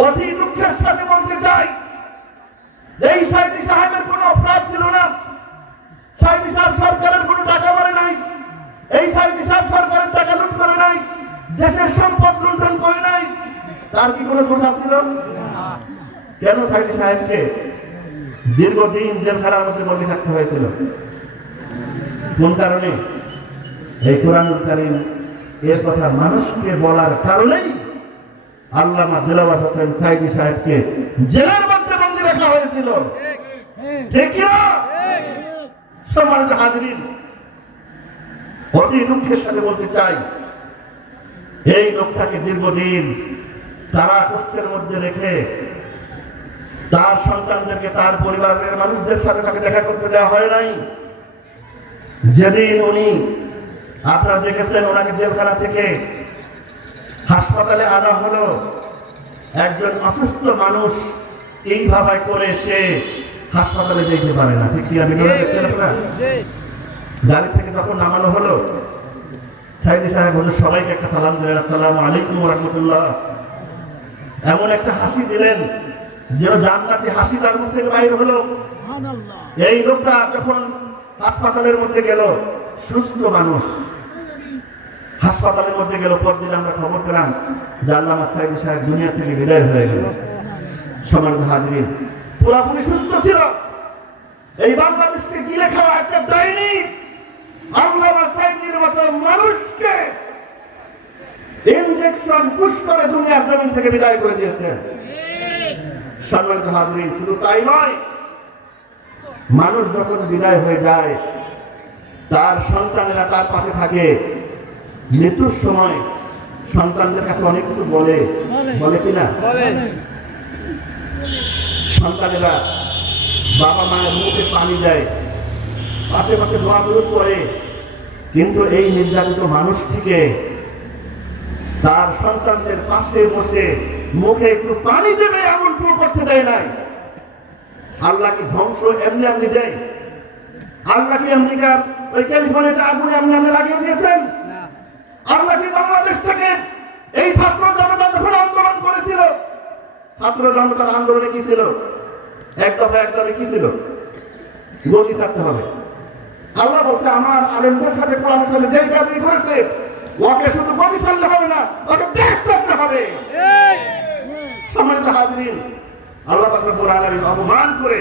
অতি দুঃখের সাথে বলতে চাই, এই সাইদি সাহেবের কোনো অপরাধ ছিল না। সাইদি সাহেব সরকারের কোনো টাকা মারে নাই। এই সাইদি সাহেব সরকারের টাকা লুট করে নাই, দেশের সম্পদ লুণ্ঠন করে নাই। তার কি কোনো দোষ ছিল কেন সাইদি সাহেবকে দীর্ঘদিন জেলখানার মধ্যে বন্দী থাকতে হয়েছিল? কোন কারণে? এই কোরআন কারিম এর কথা মানুষকে বলার কারণেই আল্লামা দিলাওয়ার হোসেন সাইদি সাহেবকে জেলের মধ্যে বন্দী রাখা হয়েছিল। ঠিক না? সম্মানিত হাজরিন, অতি দুঃখের সাথে বলতে চাই, এই লোকটাকে দীর্ঘদিন তারা কষ্টের মধ্যে রেখে তার সন্তানদেরকে, তার পরিবারের মানুষদের সাথে তাকে দেখা করতে দেওয়া হয় নাই। যেদিন উনি আপনারা দেখেছেন, ওনাকে জেলখানা থেকে হাসপাতালে আনা হলো। একজন অসুস্থ মানুষ এইভাবে করে সে হাসপাতালে যেতে পারে না। ঠিক আমি গাড়ি থেকে তখন নামানো হলো। সাইদি সাহেব হুজুর সবাইকে একটা সালাম দিলেন। আসসালামু আলাইকুম রহমতুল্লাহ। এমন একটা হাসি দিলেন যেন জান্নাতি হাসি তার মুখ থেকে বাইর হলো। এই লোকটা যখন হাসপাতালের মধ্যে গেল সুস্থ মানুষ। হাসপাতালের মধ্যে গেল পর পরদিন আমরা খবর পেলাম যে আল্লামা সাইদি সাহেব দুনিয়া থেকে বিদায় হয়ে গেল। সমান হাজরিন পুরাপুরি সুস্থ ছিল। এই বাংলাদেশকে গিলে খাওয়া একটা ডাইনি। আল্লামা সাইদির মতো মানুষকে ইনজেকশন পুশ করে দুনিয়ার জমিন থেকে বিদায় করে দিয়েছে। সম্মানিত হাজরিন, শুধু তাই নয়, মানুষ যখন বিদায় হয়ে যায়, তার সন্তানেরা তার পাশে থাকে। মৃত্যুর সময় সন্তানদের কাছে অনেক কিছু বলে। বলে। কিনা? সন্তানেরা বাবা মায়ের মুখে পানি দেয় পাশে পাশে দোয়া বিরোধ করে কিন্তু এই নির্যাতিত মানুষটিকে তার সন্তানদের পাশে বসে মুখে একটু পানি দেবে এমন এমনটুকু করতে দেয় নাই। আল্লাহ কি ধ্বংস এমনি এমনি দেয়। আল্লাহ কি আমেরিকার ওই ক্যালিফোর্নিয়াতে আগুন এমনি এমনি লাগিয়ে দিয়েছেন। আল্লাহ কি বাংলাদেশ থেকে এই ছাত্র জনতা যখন আন্দোলন করেছিল? ছাত্র জনতার আন্দোলনে কি ছিল? এক দফা এক দফে কি ছিল? গতি ছাড়তে হবে। আল্লাহ বলছে আমার আলেমদের সাথে কোরআনের সাথে যে কাজই করেছে ওকে শুধু গতি ছাড়লে হবে না ওকে দেখ করতে হবে। সম্মানিত হাজরিন আল্লাহ পাক রব্বুল আলামিন অপমান করে